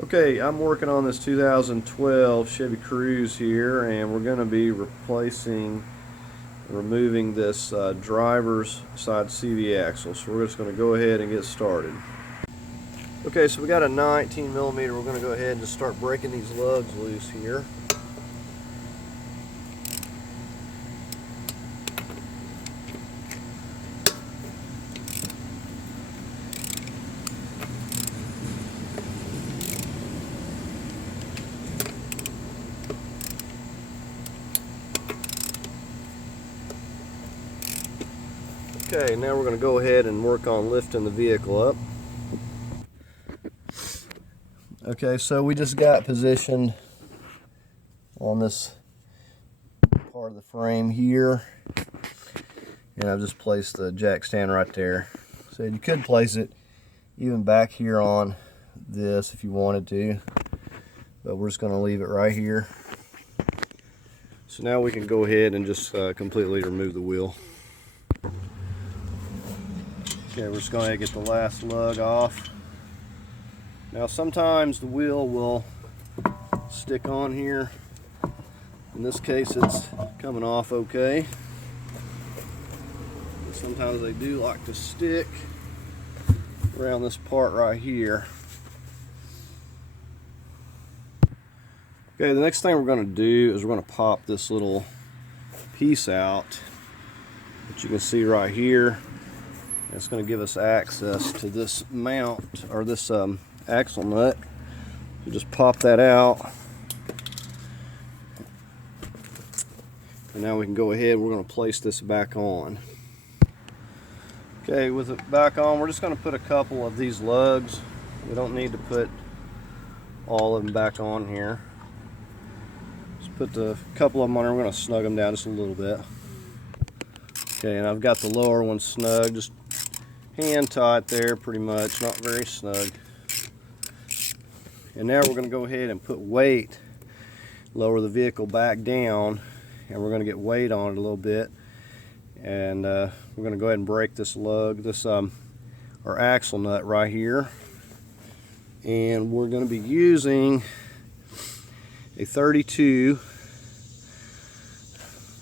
Okay, I'm working on this 2012 Chevy Cruze here, and we're going to be removing this driver's side CV axle. So we're just going to go ahead and get started. Okay, so we got a 19 millimeter. We're going to go ahead and just start breaking these lugs loose here. Okay, now we're going to go ahead and work on lifting the vehicle up. Okay, so we just got positioned on this part of the frame here, and I've just placed the jack stand right there. So you could place it even back here on this if you wanted to, but we're just going to leave it right here. So now we can go ahead and just completely remove the wheel. Okay, we're just going to get the last lug off. Now sometimes the wheel will stick on here. In this case it's coming off okay. But sometimes they do like to stick around this part right here. Okay, the next thing we're going to do is we're going to pop this little piece out, which you can see right here. It's going to give us access to this mount, or this axle nut. So just pop that out. And now we can go ahead, we're going to place this back on. Okay, with it back on, we're just going to put a couple of these lugs. We don't need to put all of them back on here. Just put a couple of them on there. We're going to snug them down just a little bit. Okay, and I've got the lower one snug, just hand tight there pretty much, not very snug. And now we're going to go ahead and put weight, lower the vehicle back down, and we're going to get weight on it a little bit. And we're going to go ahead and break this lug, this our axle nut right here. And we're going to be using a 32.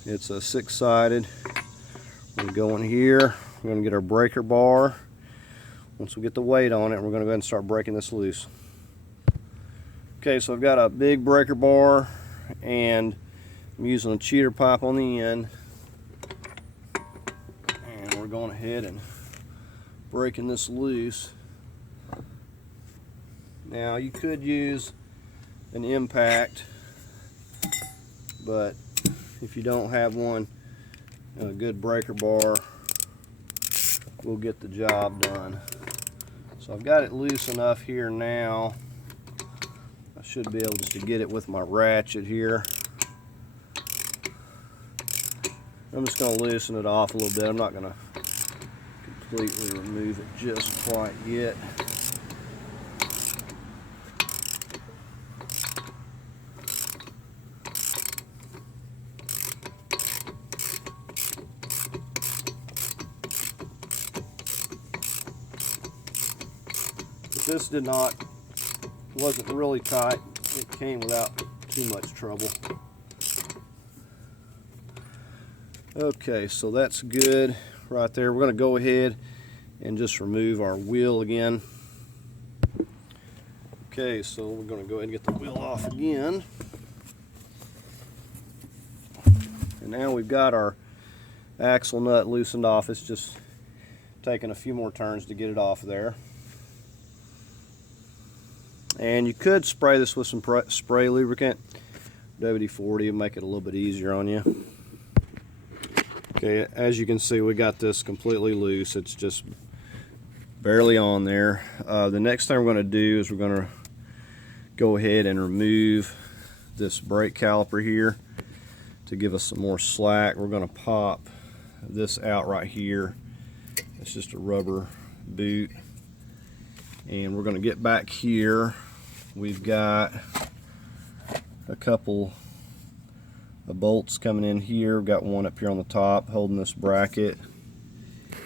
It's a 6-sided. We're going to go in here. We're going to get our breaker bar. Once we get the weight on it, we're going to go ahead and start breaking this loose. Okay, so I've got a big breaker bar, and I'm using a cheater pipe on the end. And we're going ahead and breaking this loose. Now, you could use an impact, but if you don't have one, a good breaker bar will get the job done. So I've got it loose enough here now. I should be able just to get it with my ratchet here. I'm just going to loosen it off a little bit. I'm not going to completely remove it just quite yet. This wasn't really tight. It came without too much trouble. Okay, so that's good right there. We're going to go ahead and just remove our wheel again. Okay, so we're going to go ahead and get the wheel off again. And now we've got our axle nut loosened off. It's just taking a few more turns to get it off there. And you could spray this with some spray lubricant, WD-40, and make it a little bit easier on you. Okay, as you can see, we got this completely loose. It's just barely on there. The next thing we're going to do is we're going to go ahead and remove this brake caliper here to give us some more slack. We're going to pop this out right here. It's just a rubber boot. And we're going to get back here. We've got a couple of bolts coming in here. We've got one up here on the top holding this bracket,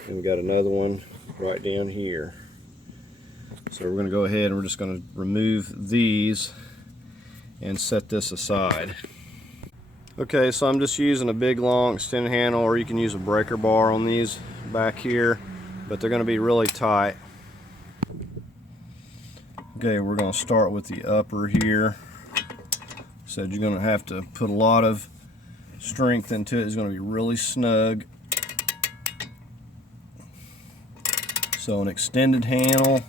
and we got another one right down here. So we're going to go ahead and we're just going to remove these and set this aside. Okay, so I'm just using a big long extended handle, or you can use a breaker bar on these back here, but they're going to be really tight. Okay, we're going to start with the upper here. Said you're going to have to put a lot of strength into it. It's going to be really snug. So an extended handle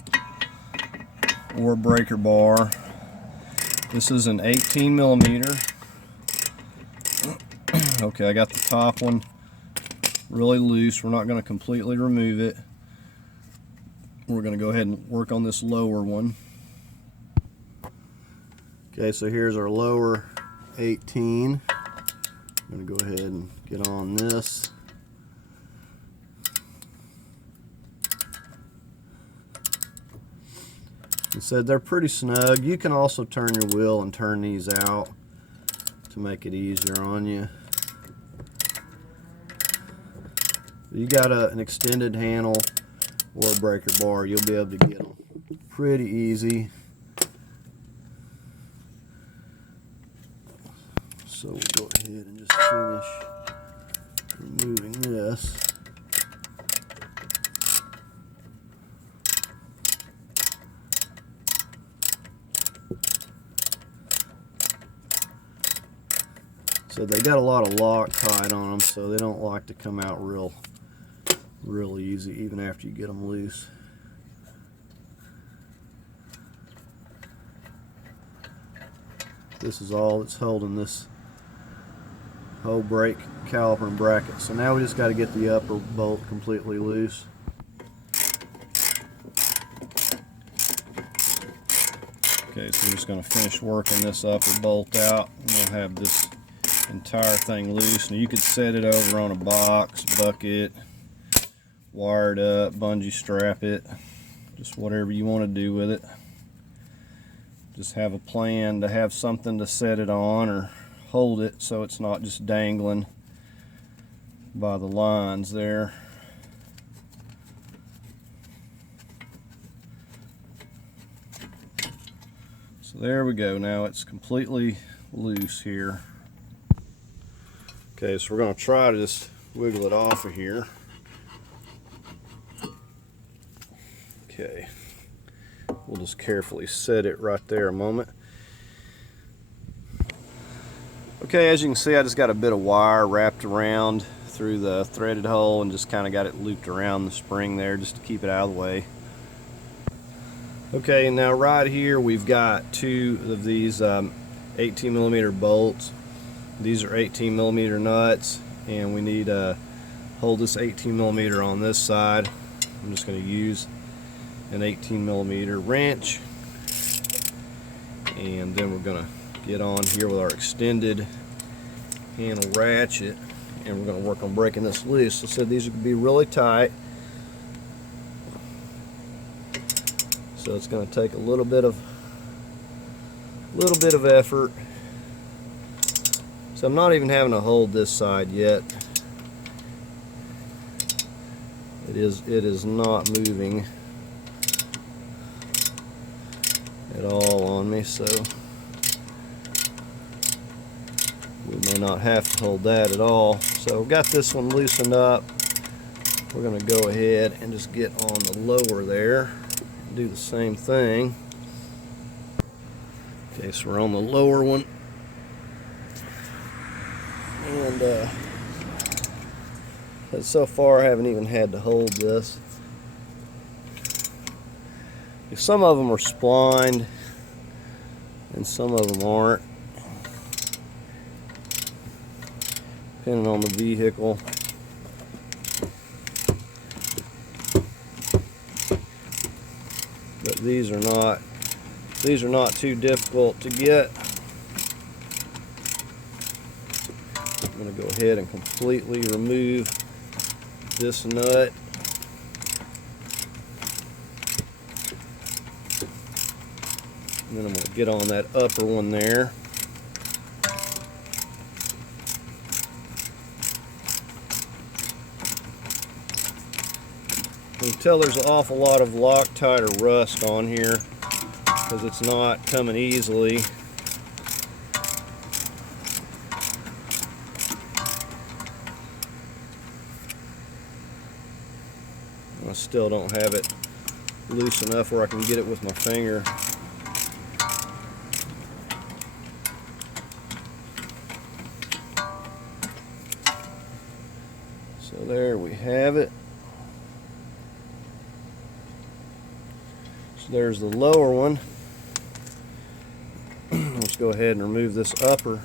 or a breaker bar. This is an 18 millimeter. Okay, I got the top one really loose. We're not going to completely remove it. We're going to go ahead and work on this lower one. Okay, so here's our lower 18. I'm going to go ahead and get on this. It said they're pretty snug. You can also turn your wheel and turn these out to make it easier on you. You got an extended handle or a breaker bar, you'll be able to get them pretty easy. So we'll go ahead and just finish removing this. So they got a lot of Loctite on them, so they don't like to come out real easy even after you get them loose. This is all that's holding this whole brake caliper and bracket. So now we just got to get the upper bolt completely loose. Okay, so we're just going to finish working this upper bolt out, and we'll have this entire thing loose. Now you could set it over on a box, bucket, wire it up, bungee strap it, just whatever you want to do with it. Just have a plan to have something to set it on or hold it so it's not just dangling by the lines there. So there we go. Now it's completely loose here. Okay, so we're going to try to just wiggle it off of here. Okay, we'll just carefully set it right there a moment. Okay, as you can see, I just got a bit of wire wrapped around through the threaded hole and just kind of got it looped around the spring there just to keep it out of the way. Okay, now right here we've got two of these 18 millimeter bolts. These are 18 millimeter nuts, and we need to hold this 18 millimeter on this side. I'm just going to use an 18 millimeter wrench, and then we're going to get on here with our extended handle ratchet, and we're going to work on breaking this loose. I said these are going to be really tight, so it's going to take a little bit of effort. So I'm not even having to hold this side yet. It is not moving at all on me, so we may not have to hold that at all. So we've got this one loosened up. We're going to go ahead and just get on the lower there and do the same thing. Okay, so we're on the lower one, and so far I haven't even had to hold this. Some of them are splined and some of them aren't, depending on the vehicle. But these are not too difficult to get. I'm going to go ahead and completely remove this nut. And then I'm going to get on that upper one there. can tell there's an awful lot of Loctite or rust on here because it's not coming easily. I still don't have it loose enough where I can get it with my finger. So there we have it. So there's the lower one. Let's go ahead and remove this upper.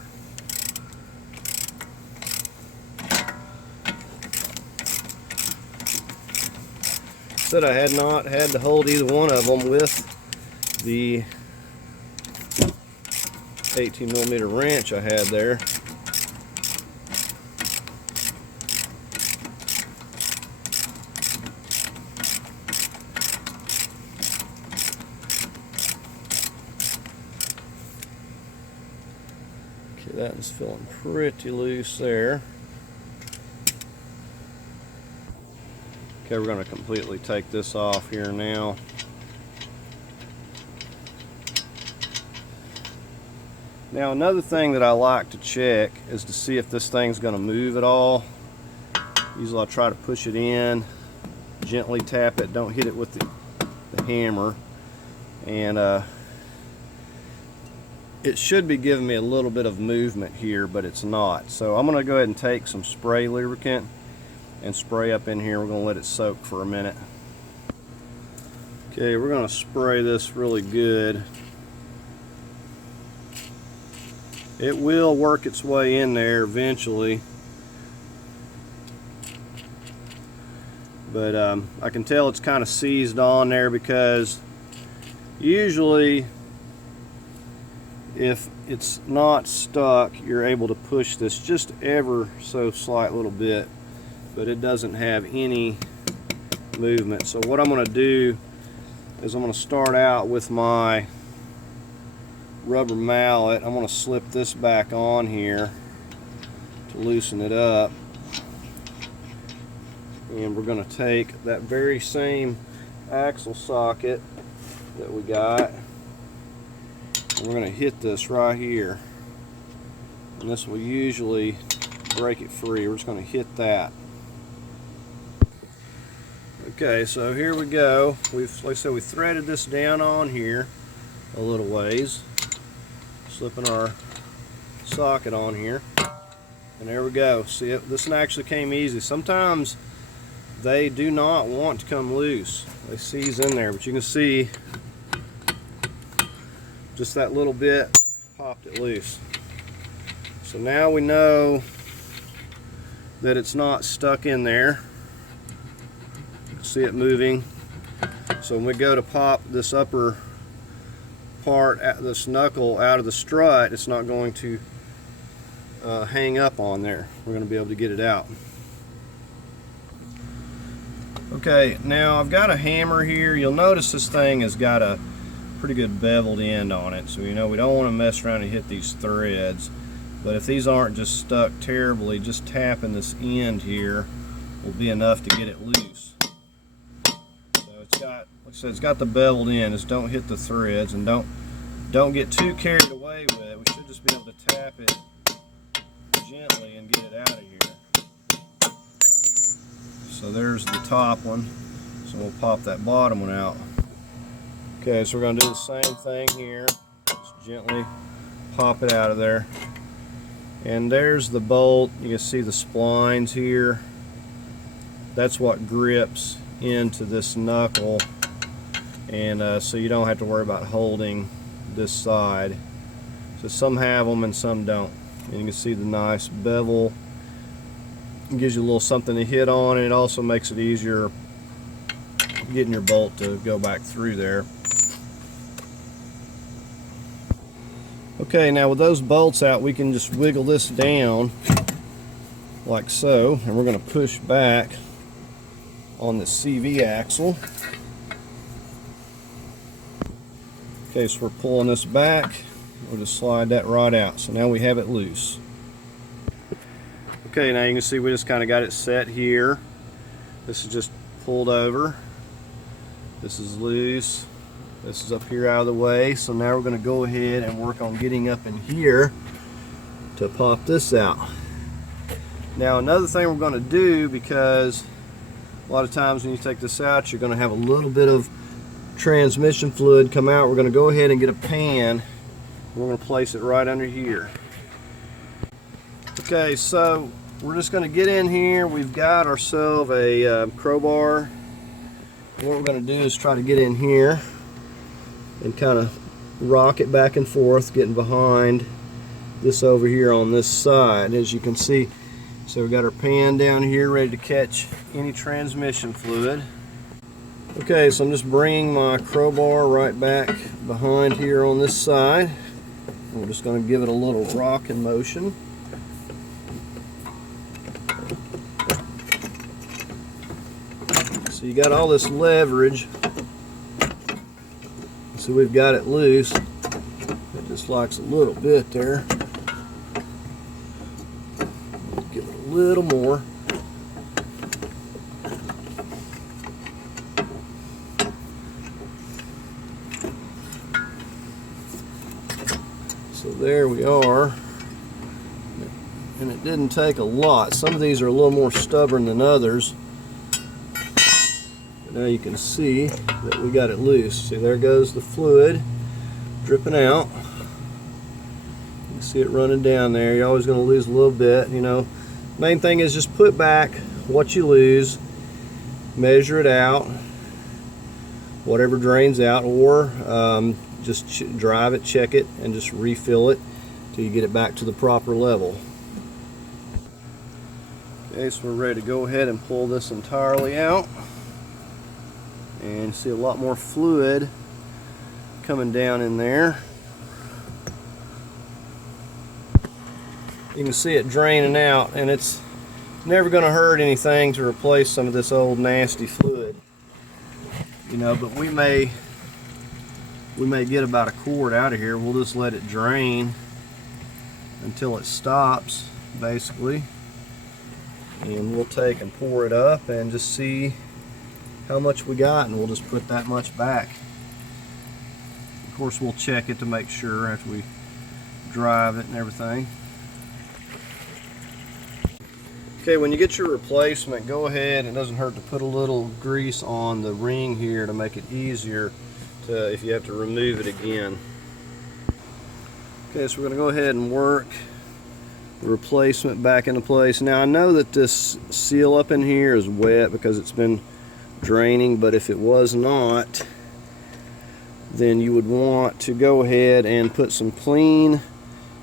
Said I had not had to hold either one of them with the 18mm wrench I had there. Okay, that is feeling pretty loose there. Okay, we're going to completely take this off here now. Now another thing that I like to check is to see if this thing's going to move at all. Usually I'll try to push it in, gently tap it, don't hit it with the hammer, and it should be giving me a little bit of movement here, but it's not. So I'm going to go ahead and take some spray lubricant and spray up in here. We're going to let it soak for a minute. Okay, we're going to spray this really good. It will work its way in there eventually, but I can tell it's kind of seized on there because usually if it's not stuck, you're able to push this just ever so slight little bit, but it doesn't have any movement. So what I'm going to do is I'm going to start out with my rubber mallet. I'm going to slip this back on here to loosen it up, and we're going to take that very same axle socket that we got, and we're going to hit this right here, and this will usually break it free. We're just going to hit that. Okay, so here we go. Like I said, we threaded this down on here a little ways, slipping our socket on here, and there we go. See, this one actually came easy. Sometimes they do not want to come loose. They seize in there, but you can see just that little bit popped it loose. So now we know that it's not stuck in there. See it moving. So when we go to pop this upper part, this knuckle out of the strut, it's not going to hang up on there. We're going to be able to get it out. Okay, now I've got a hammer here. You'll notice this thing has got a pretty good beveled end on it, so you know we don't want to mess around and hit these threads. But if these aren't just stuck terribly, just tapping this end here will be enough to get it loose. Like I said, it's got the beveled end. Just don't hit the threads, and don't get too carried away with it. We should just be able to tap it gently and get it out of here. So there's the top one. So we'll pop that bottom one out. Okay, so we're going to do the same thing here. Just gently pop it out of there. And there's the bolt. You can see the splines here. That's what grips into this knuckle, and so you don't have to worry about holding this side. So some have them and some don't. And you can see the nice bevel. It gives you a little something to hit on, and it also makes it easier getting your bolt to go back through there. Okay, now with those bolts out, we can just wiggle this down like so, and we're going to push back on the CV axle. Okay, so we're pulling this back. We'll just slide that right out. So now we have it loose. Okay, now you can see we just kind of got it set here. This is just pulled over. This is loose. This is up here out of the way. So now we're going to go ahead and work on getting up in here to pop this out. Now another thing we're going to do, because a lot of times when you take this out, you're going to have a little bit of transmission fluid come out. We're going to go ahead and get a pan. We're going to place it right under here. Okay, so we're just going to get in here. We've got ourselves a crowbar. What we're going to do is try to get in here and kind of rock it back and forth, getting behind this over here on this side, as you can see. So we've got our pan down here ready to catch any transmission fluid. Okay, so I'm just bringing my crowbar right back behind here on this side. We're just going to give it a little rocking motion. So you got all this leverage. So we've got it loose. It just likes a little bit there. Give it a little more. So there we are. And it didn't take a lot. Some of these are a little more stubborn than others. But now you can see that we got it loose. See, there goes the fluid dripping out. You can see it running down there. You're always going to lose a little bit, you know. Main thing is just put back what you lose, measure it out, whatever drains out, or just drive it, check it, and just refill it till you get it back to the proper level. Okay, so we're ready to go ahead and pull this entirely out. And you see a lot more fluid coming down in there. You can see it draining out, and it's never going to hurt anything to replace some of this old nasty fluid, you know. But we may get about a quart out of here. We'll just let it drain until it stops, basically, and we'll take and pour it up and just see how much we got, and we'll just put that much back. Of course, we'll check it to make sure after we drive it and everything. Okay, when you get your replacement, go ahead, it doesn't hurt to put a little grease on the ring here to make it easier to, if you have to remove it again. Okay, so we're going to go ahead and work the replacement back into place. Now I know that this seal up in here is wet because it's been draining, but if it was not, then you would want to go ahead and put some clean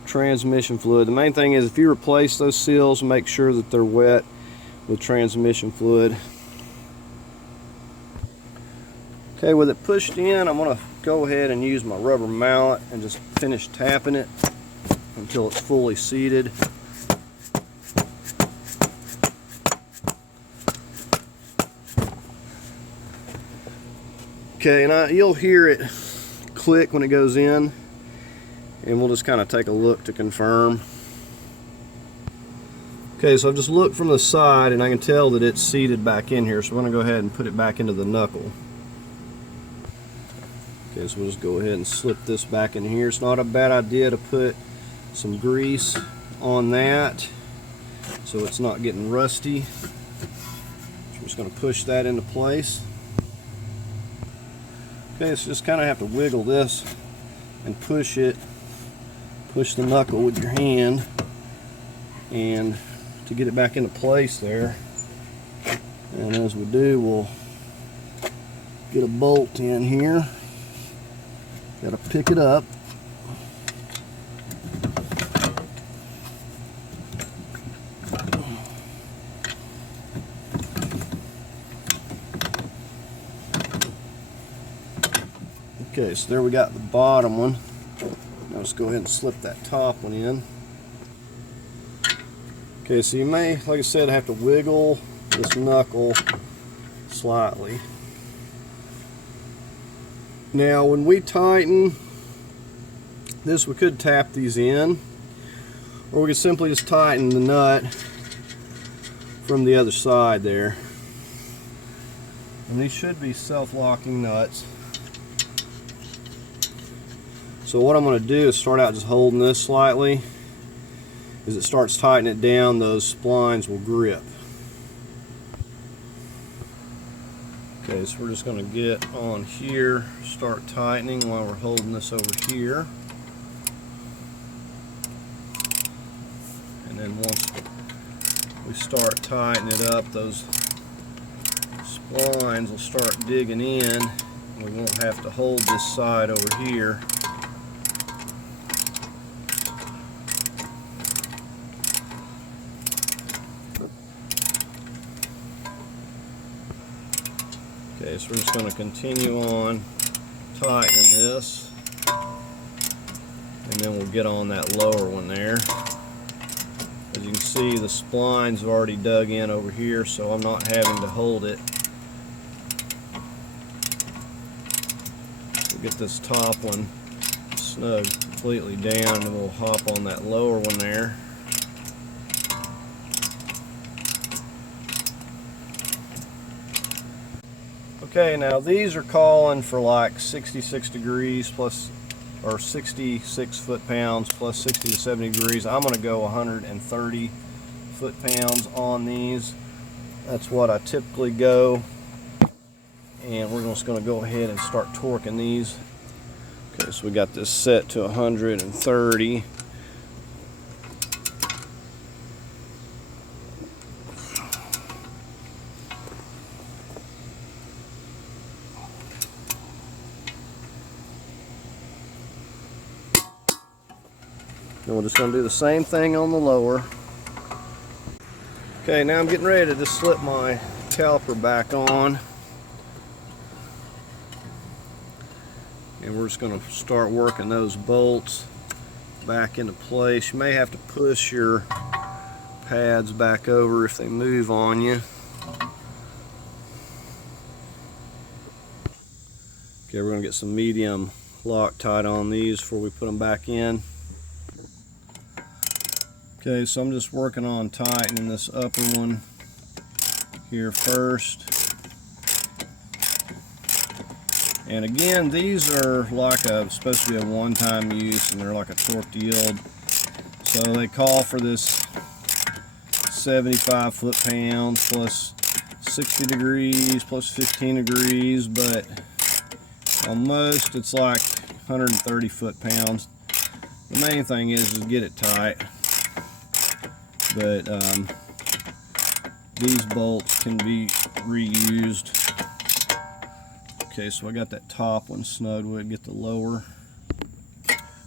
transmission fluid. The main thing is, if you replace those seals, make sure that they're wet with transmission fluid. Okay, with it pushed in, I'm going to go ahead and use my rubber mallet and just finish tapping it until it's fully seated. Okay, and you'll hear it click when it goes in, and we'll just kind of take a look to confirm. Okay, so I've just looked from the side and I can tell that it's seated back in here, so I'm going to go ahead and put it back into the knuckle. Okay, so we'll just go ahead and slip this back in here. It's not a bad idea to put some grease on that so it's not getting rusty. So I'm just going to push that into place. Okay, so just kind of have to wiggle this and push it. Push the knuckle with your hand and to get it back into place there. And as we do, we'll get a bolt in here. Got to pick it up. Okay, so there we got the bottom one. Now let's go ahead and slip that top one in. Okay, so you may, like I said, have to wiggle this knuckle slightly. Now when we tighten this, we could tap these in, or we could simply just tighten the nut from the other side there. And these should be self-locking nuts. So what I'm going to do is start out just holding this slightly. As it starts tightening it down, those splines will grip. Okay, so we're just going to get on here, start tightening while we're holding this over here. And then once we start tightening it up, those splines will start digging in. And we won't have to hold this side over here. Okay, so we're just going to continue on tightening this, and then we'll get on that lower one there. As you can see, the splines have already dug in over here, so I'm not having to hold it. We'll get this top one snug completely down, and we'll hop on that lower one there. Okay, now these are calling for like 66 degrees plus, or 66 foot-pounds plus 60 to 70 degrees. I'm going to go 130 foot-pounds on these. That's what I typically go. And we're just going to go ahead and start torquing these. Okay, so we got this set to 130. Then we're just going to do the same thing on the lower. Okay, now I'm getting ready to just slip my caliper back on. And we're just going to start working those bolts back into place. You may have to push your pads back over if they move on you. Okay, we're going to get some medium Loctite on these before we put them back in. Okay, so I'm just working on tightening this upper one here first. And again, these are like supposed to be a one-time use, and they're like a torque to yield. So they call for this 75 foot-pounds plus 60 degrees plus 15 degrees, but on most it's like 130 foot-pounds. The main thing is get it tight. But these bolts can be reused. Okay, so I got that top one snug. We'll get the lower.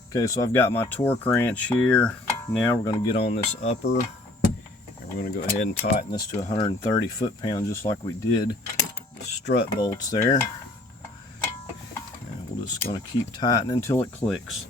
Okay, so I've got my torque wrench here. Now we're going to get on this upper, and we're going to go ahead and tighten this to 130 foot-pounds, just like we did the strut bolts there. And we're just going to keep tightening until it clicks.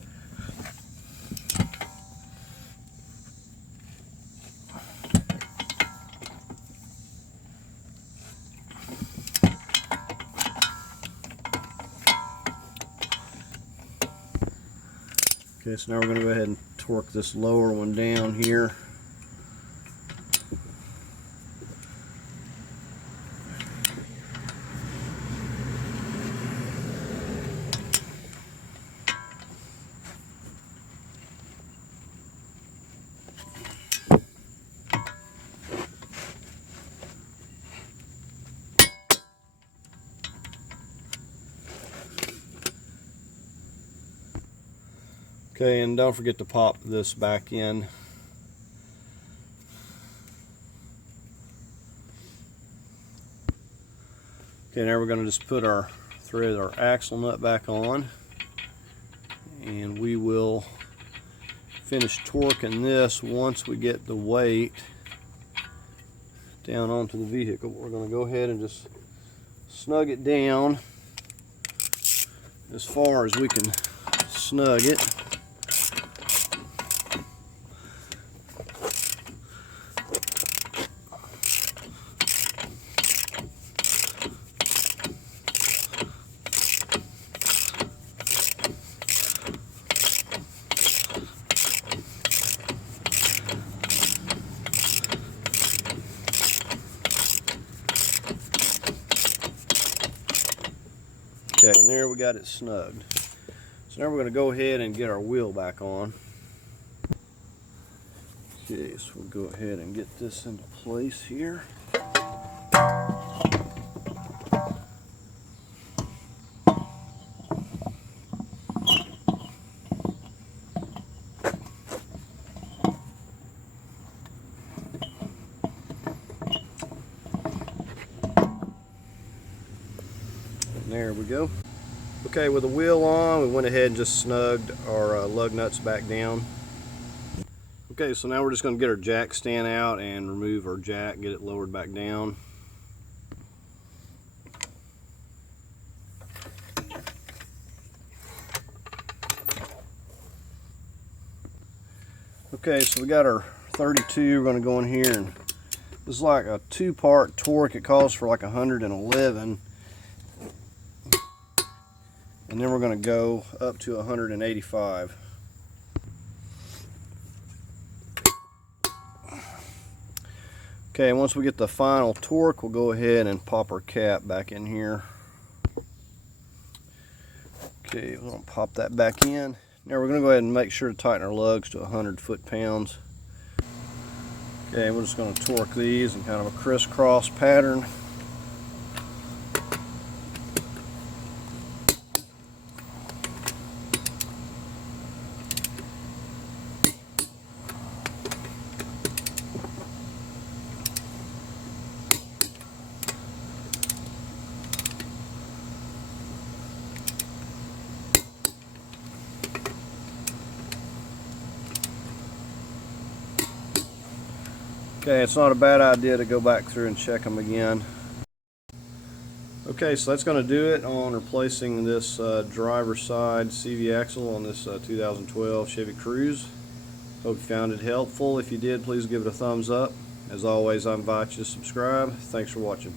Okay, so now we're going to go ahead and torque this lower one down here. Okay, and don't forget to pop this back in. Okay, now we're going to just put our thread, our axle nut back on, and we will finish torquing this once we get the weight down onto the vehicle. We're going to go ahead and just snug it down as far as we can snug it. there we got it snugged. So now we're going to go ahead and get our wheel back on. Okay, so we'll go ahead and get this into place here. There we go. Okay, with the wheel on, we went ahead and just snugged our lug nuts back down. Okay, so now we're just going to get our jack stand out and remove our jack, get it lowered back down. Okay, so we got our 32. We're going to go in here, and this is like a 2-part torque. It calls for like 111. And then we're going to go up to 185. Okay, once we get the final torque, we'll go ahead and pop our cap back in here. Okay, we're going to pop that back in. Now we're going to go ahead and make sure to tighten our lugs to 100 foot-pounds. Okay, we're just going to torque these in kind of a crisscross pattern. Okay, it's not a bad idea to go back through and check them again. Okay, so that's going to do it on replacing this driver's side CV axle on this 2012 Chevy Cruze. Hope you found it helpful. If you did, please give it a thumbs up. As always, I invite you to subscribe. Thanks for watching.